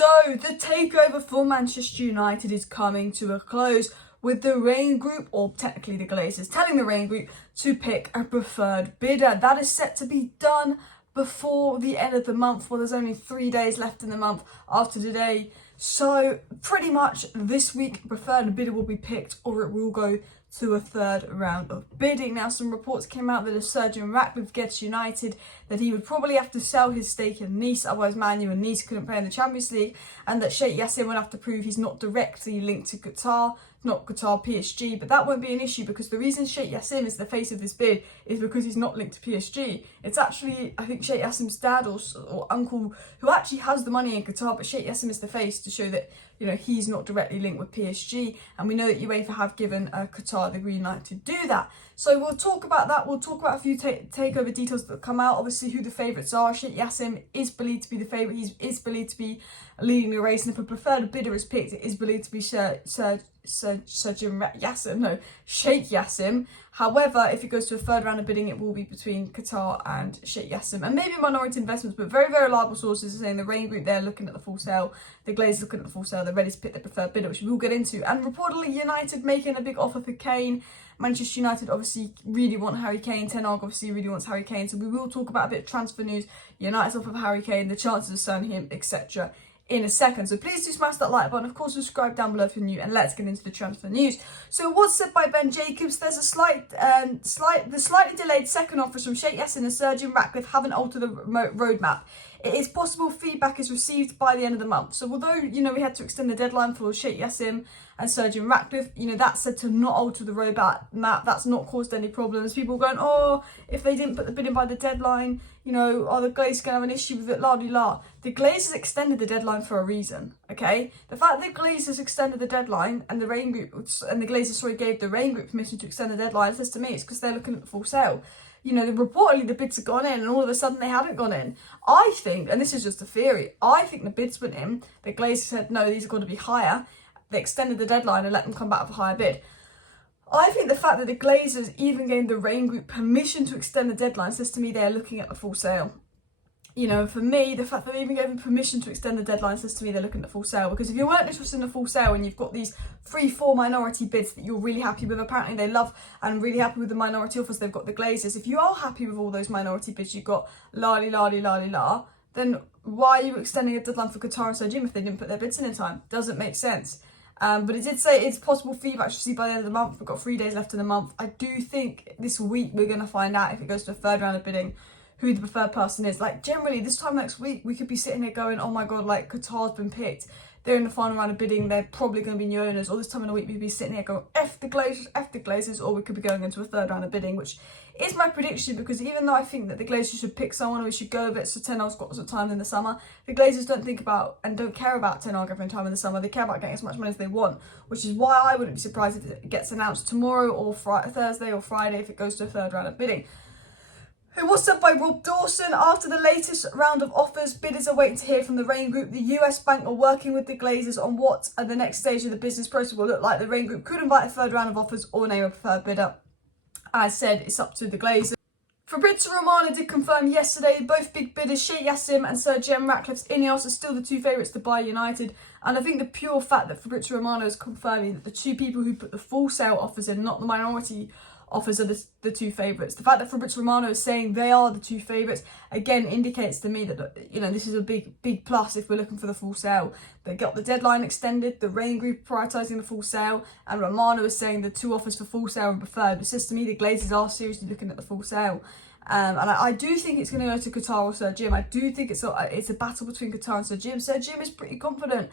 So, the takeover for Manchester United is coming to a close with the Raine Group, or technically the Glazers, telling the Raine Group to pick a preferred bidder. That is set to be done before the end of the month. Well, there's only 3 days left in the month after today. So, pretty much this week, preferred bidder will be picked, or it will go to a third round of bidding. Now, some reports came out that if Ratcliffe gets United, that he would probably have to sell his stake in Nice, otherwise Man Utd and Nice couldn't play in the Champions League, and that Sheikh Jassim would have to prove he's not directly linked to Qatar, not Qatar, PSG, but that won't be an issue because the reason Sheikh Jassim is the face of this bid is because he's not linked to PSG. It's actually, I think, Sheikh Jassim's dad or uncle who actually has the money in Qatar, but Sheikh Jassim is the face to show that, you know, he's not directly linked with PSG, and we know that UEFA have given Qatar the green light to do that. So we'll talk about that. We'll talk about a few takeover details that come out. Obviously, who the favourites are. Sheikh Jassim is believed to be the favourite. He is believed to be leading the race, and if a preferred bidder is picked, it is believed to be Sheikh Jassim. However, if it goes to a third round of bidding, it will be between Qatar and Sheikh Jassim, and maybe minority investments, but very, very reliable sources are saying the Raine Group, they're looking at the full sale, the Glazers looking at the full sale, they're ready to pick their preferred bidder, which we will get into. And reportedly, United making a big offer for Kane. Manchester United obviously really want Harry Kane. Ten Hag obviously really wants Harry Kane, so we will talk about a bit of transfer news, United's offer for Harry Kane, the chances of selling him, etc. in a second. So please do smash that like button. Of course, subscribe down below if you're new, and let's get into the transfer news. So what's said by Ben Jacobs, there's a slightly delayed second offers from Sheikh Jassim and Ratcliffe haven't altered the roadmap. It is possible feedback is received by the end of the month. So although, you know, we had to extend the deadline for Sheikh Jassim and Ratcliffe, you know, that's said to not alter the roadmap. That's not caused any problems. People going, oh, if they didn't put the bid in by the deadline, you know, are the Glazers going to have an issue with it? La di la. The Glazers extended the deadline for a reason, okay? The fact that the Glazers extended the deadline and the Raine Group, and the Glazers, gave the Raine Group permission to extend the deadline, says to me it's because they're looking at the full sale. You know, reportedly the bids had gone in and all of a sudden they hadn't gone in. I think, and this is just a theory, I think the bids went in, the Glazers said, no, these are going to be higher. They extended the deadline and let them come back with a higher bid. I think the fact that the Glazers even gave the Raine Group permission to extend the deadline says to me they're looking at the full sale. You know, for me, the fact that they even gave them permission to extend the deadline says to me they're looking at full sale. Because if you weren't interested in a full sale and you've got these 3-4 minority bids that you're really happy with, apparently they love and really happy with the minority offers they've got the Glazers. If you are happy with all those minority bids you've got, la, then why are you extending a deadline for Qatar and Sajim if they didn't put their bids in time? Doesn't make sense. But it did say it's possible feedback to see by the end of the month. We've got 3 days left in the month. I do think this week we're going to find out if it goes to a third round of bidding who the preferred person is. Like, generally, this time next week, we could be sitting there going, oh my God, like, Qatar's been picked. They're in the final round of bidding. They're probably going to be new owners. Or this time in the week, we'd be sitting here going, F the Glazers, or we could be going into a third round of bidding, which is my prediction, because even though I think that the Glazers should pick someone, or we should go a bit, so Ten Hag's got some time in the summer, the Glazers don't think about and don't care about Ten Hag having time in the summer. They care about getting as much money as they want, which is why I wouldn't be surprised if it gets announced tomorrow or Thursday or Friday if it goes to a third round of bidding. Who was said by Rob Dawson, after the latest round of offers, bidders are waiting to hear from the Raine Group. The US bank are working with the Glazers on what the next stage of the business process will look like. The Raine Group could invite a third round of offers or name a preferred bidder. As said, it's up to the Glazers. Fabrizio Romano did confirm yesterday both big bidders, Sheikh Jassim and Ratcliffe's Ineos, are still the two favourites to buy United. And I think the pure fact that Fabrizio Romano is confirming that the two people who put the full sale offers in, not the minority offers, are the two favourites. The fact that Fabrizio Romano is saying they are the two favourites, again, indicates to me that, you know, this is a big plus if we're looking for the full sale. They got the deadline extended, the Raine Group prioritising the full sale, and Romano is saying the two offers for full sale are preferred. But it says to me the Glazers are seriously looking at the full sale. And I do think it's going to go to Qatar or Sir Jim. I do think it's a battle between Qatar and Sir Jim. Sir Jim is pretty confident,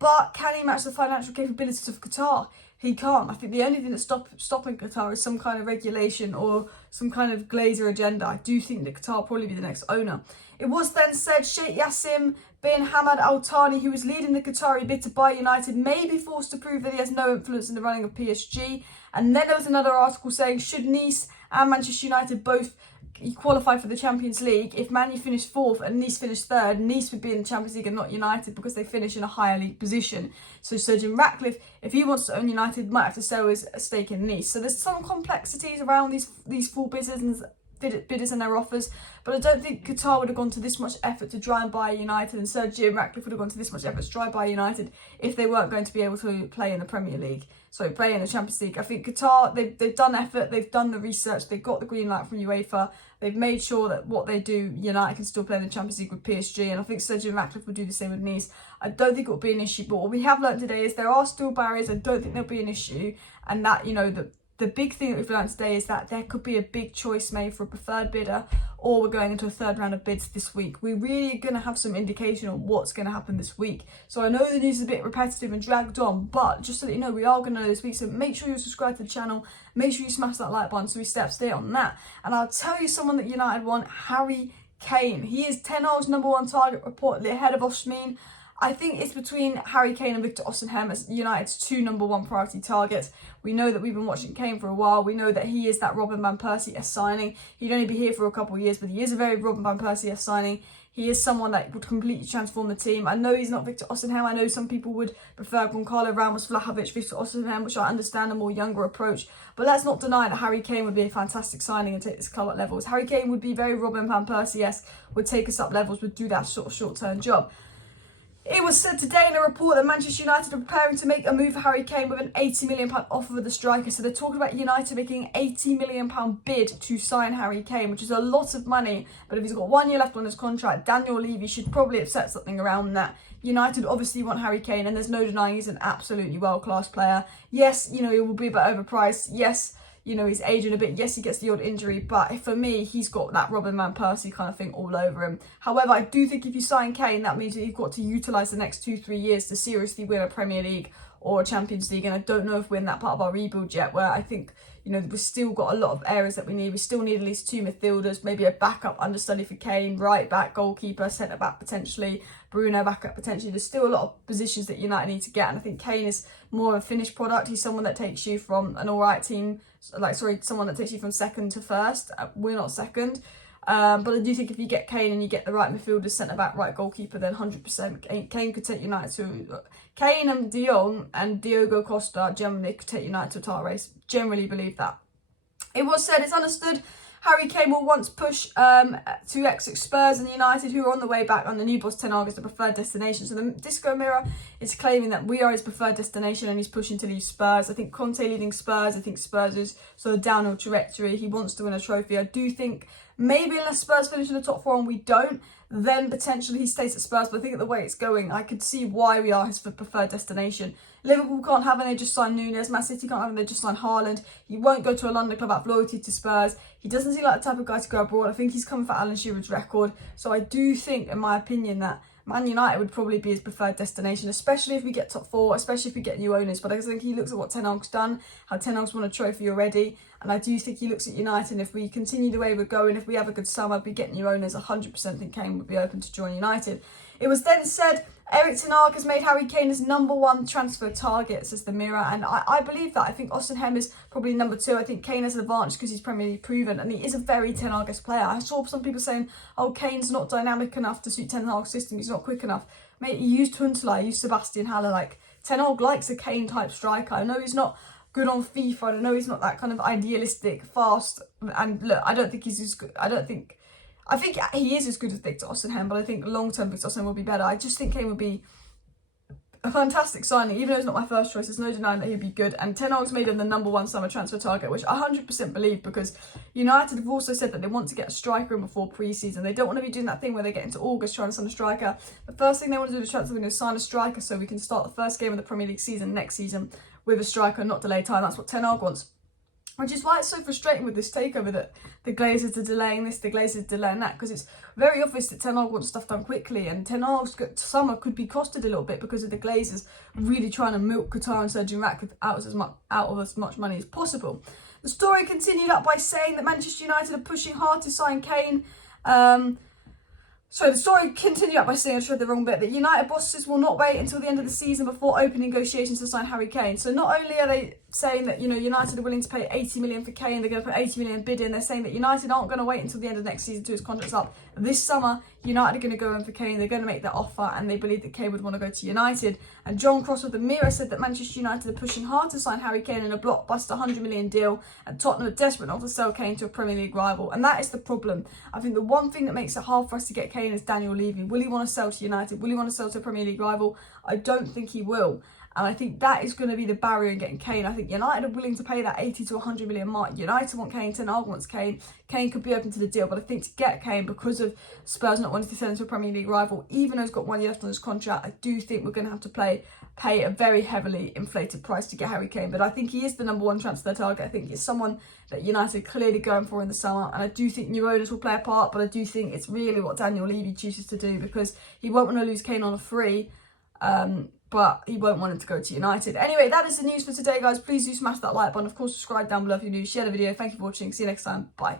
but can he match the financial capabilities of Qatar? He can't. I think the only thing that's stopping Qatar is some kind of regulation or some kind of Glazer agenda. I do think that Qatar will probably be the next owner. It was then said Sheikh Jassim bin Hamad Al Thani, who was leading the Qatari bid to buy United, may be forced to prove that he has no influence in the running of PSG. And then there was another article saying, should Nice and Manchester United both qualify for the Champions League, if Man Utd finished 4th and Nice finished 3rd, Nice would be in the Champions League and not United because they finish in a higher league position. So Ratcliffe, if he wants to own United, might have to sell his stake in Nice. So there's some complexities around these full bidders and their offers, but I don't think Qatar would have gone to this much effort to try and buy United, and Sergio and Ratcliffe would have gone to this much effort to try and buy United if they weren't going to be able to play in the Premier League. So play in the Champions League. I think Qatar, they've done effort, they've done the research, they've got the green light from UEFA, they've made sure that what they do, United can still play in the Champions League with PSG, and I think Sergio and Ratcliffe will do the same with Nice. I don't think it will be an issue, but what we have learned today is there are still barriers. I don't think there'll be an issue, and that, you know, the big thing that we've learned today is that there could be a big choice made for a preferred bidder, or we're going into a third round of bids this week. We're really going to have some indication on what's going to happen this week. So I know the news is a bit repetitive and dragged on, but just so that you know, we are going to know this week. So make sure you subscribe to the channel. Make sure you smash that like button so we stay up to date on that. And I'll tell you someone that United want, Harry Kane. He is Ten Hag's #1 target, reportedly ahead of Osimhen. I think it's between Harry Kane and Victor Osimhen as United's 2 #1 priority targets. We know that we've been watching Kane for a while. We know that he is that Robin van Persie signing. He'd only be here for a couple of years, but he is a very Robin van Persie signing. He is someone that would completely transform the team. I know he's not Victor Osimhen. I know some people would prefer Goncalo Ramos, Vlahovic, Victor Osimhen, which I understand a more younger approach. But let's not deny that Harry Kane would be a fantastic signing and take this club up levels. Harry Kane would be very Robin van Persie-esque, would take us up levels, would do that sort of short-term job. It was said today in a report that Manchester United are preparing to make a move for Harry Kane with an £80 million offer for the striker. So they're talking about United making an £80 million bid to sign Harry Kane, which is a lot of money. But if he's got 1 year left on his contract, Daniel Levy should probably have set something around that. United obviously want Harry Kane, and there's no denying he's an absolutely world-class player. Yes, you know, he will be a bit overpriced. Yes, you know, he's aging a bit. Yes, he gets the odd injury, but for me, he's got that Robin van Persie kind of thing all over him. However, I do think if you sign Kane, that means that you've got to utilise the next 2-3 years to seriously win a Premier League or a Champions League, and I don't know if we're in that part of our rebuild yet, where I think, you know, we've still got a lot of areas that we need. We still need at least 2 midfielders, maybe a backup understudy for Kane, right back, goalkeeper, centre back potentially, Bruno backup potentially. There's still a lot of positions that United need to get, and I think Kane is more of a finished product. He's someone that takes you from an alright team, someone that takes you from second to first. We're not second. But I do think if you get Kane and you get the right midfielders, centre back, right goalkeeper, then 100% Kane could take United to Kane and De Jong and Diogo Costa generally could take United to a title race. Generally believe that. It was said, it's understood, Harry Kane will once push to exit Spurs and United, who are on the way back on the new boss Ten Hag as the preferred destination. So the Disco Mirror is claiming that we are his preferred destination and he's pushing to leave Spurs. I think Conte leaving Spurs, I think Spurs is sort of downhill trajectory. He wants to win a trophy. I do think maybe unless Spurs finish in the top 4 and we don't, then potentially he stays at Spurs. But I think the way it's going, I could see why we are his preferred destination. Liverpool can't have him, they just signed Nunes. Man City can't have him, they just signed Haaland. He won't go to a London club out of loyalty to Spurs. He doesn't seem like the type of guy to go abroad. I think he's coming for Alan Shearer's record. So I do think, in my opinion, that Man United would probably be his preferred destination, especially if we get top 4, especially if we get new owners. But I think he looks at what Ten Hag's done, how Ten Hag's won a trophy already. And I do think he looks at United, and if we continue the way we're going, if we have a good summer, we get new owners, 100% think Kane would be open to join United. It was then said Erik Ten Hag has made Harry Kane his #1 transfer target, says the Mirror, and I believe that. I think Osimhen is probably #2. I think Kane has an advantage because he's Premier League proven, and he is a very Ten Hag-esque player. I saw some people saying, oh, Kane's not dynamic enough to suit Ten Hag's system, he's not quick enough. Mate, he used Huntelaar, he used Sebastian Haller. Like, Ten Hag likes a Kane-type striker. I know he's not good on FIFA, I know he's not that kind of idealistic, fast, and look, I don't think he's as good. I think he is as good as Victor Osimhen, but I think long-term Victor Osimhen will be better. I just think Kane would be a fantastic signing. Even though it's not my first choice, there's no denying that he'd be good. And Ten Hag's made him the #1 summer transfer target, which I 100% believe, because United have also said that they want to get a striker in before pre-season. They don't want to be doing that thing where they get into August trying to sign a striker. The first thing they want to do is transfer window, sign a striker so we can start the first game of the Premier League season next season with a striker, not delay time. That's what Ten Hag wants. Which is why it's so frustrating with this takeover that the Glazers are delaying this, the Glazers are delaying that, because it's very obvious that Ten Hag wants stuff done quickly, and Ten Hag's summer could be costed a little bit because of the Glazers really trying to milk Qatar and Sergio Ratcliffe out of as much money as possible. The story continued up by saying that Manchester United are pushing hard to sign Kane. So the story continued up by saying, I read the wrong bit, that United bosses will not wait until the end of the season before opening negotiations to sign Harry Kane. So not only are they saying that, you know, United are willing to pay 80 million for Kane. They're going to put 80 million bid in. They're saying that United aren't going to wait until the end of next season to his contract's up. This summer, United are going to go in for Kane. They're going to make that offer, and they believe that Kane would want to go to United. And John Cross of the Mirror said that Manchester United are pushing hard to sign Harry Kane in a blockbuster 100 million deal, and Tottenham are desperate not to sell Kane to a Premier League rival. And that is the problem. I think the one thing that makes it hard for us to get Kane is Daniel Levy. Will he want to sell to United? Will he want to sell to a Premier League rival? I don't think he will. And I think that is going to be the barrier in getting Kane. I think United are willing to pay that 80 to 100 million mark. United want Kane, Ten Hag wants Kane. Kane could be open to the deal, but I think to get Kane, because of Spurs not wanting to sell him to a Premier League rival, even though he's got 1 year left on his contract, I do think we're going to have to pay a very heavily inflated price to get Harry Kane. But I think he is the number one transfer target. I think it's someone that United are clearly going for in the summer. And I do think new owners will play a part, but I do think it's really what Daniel Levy chooses to do, because he won't want to lose Kane on a free. But he won't want him to go to United. Anyway, that is the news for today, guys. Please do smash that like button. Of course, subscribe down below if you're new. Share the video. Thank you for watching. See you next time. Bye.